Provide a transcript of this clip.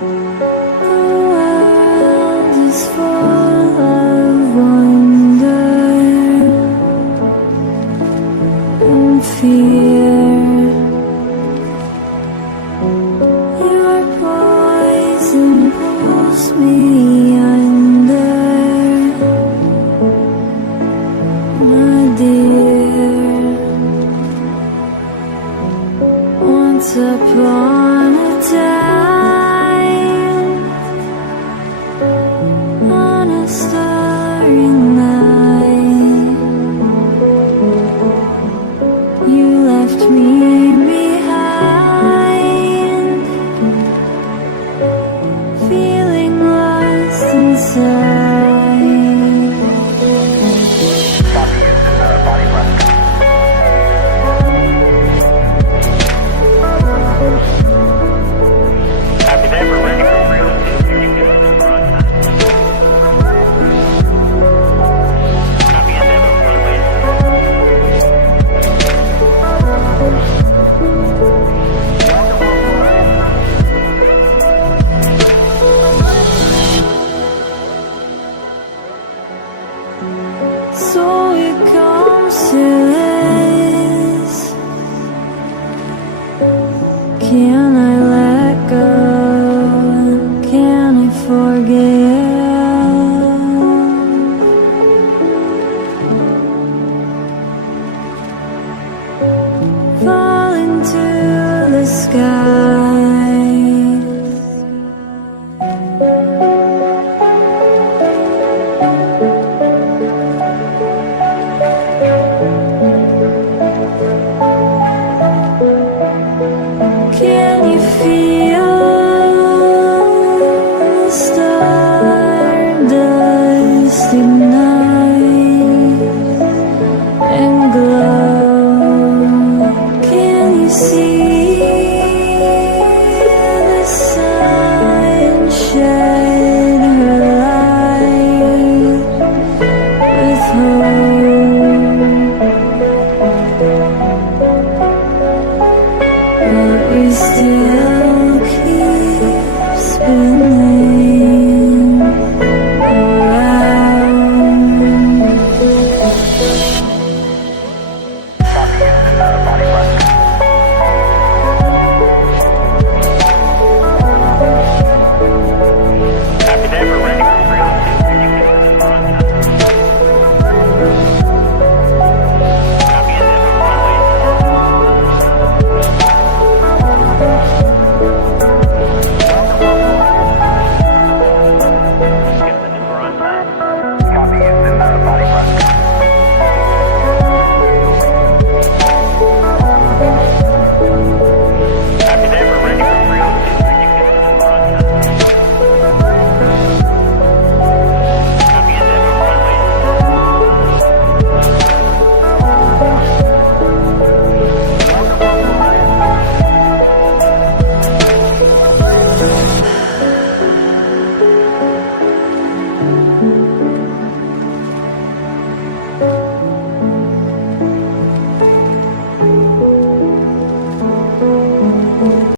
world is full of wonder and fear. Your poison pulls me under, my dear. Once upon a time, on a starry night, you left me behind, feeling lost inside. Copy is body press. Happy day, we're ready for real. You can copy and demo runway. So it comes to this. Can I let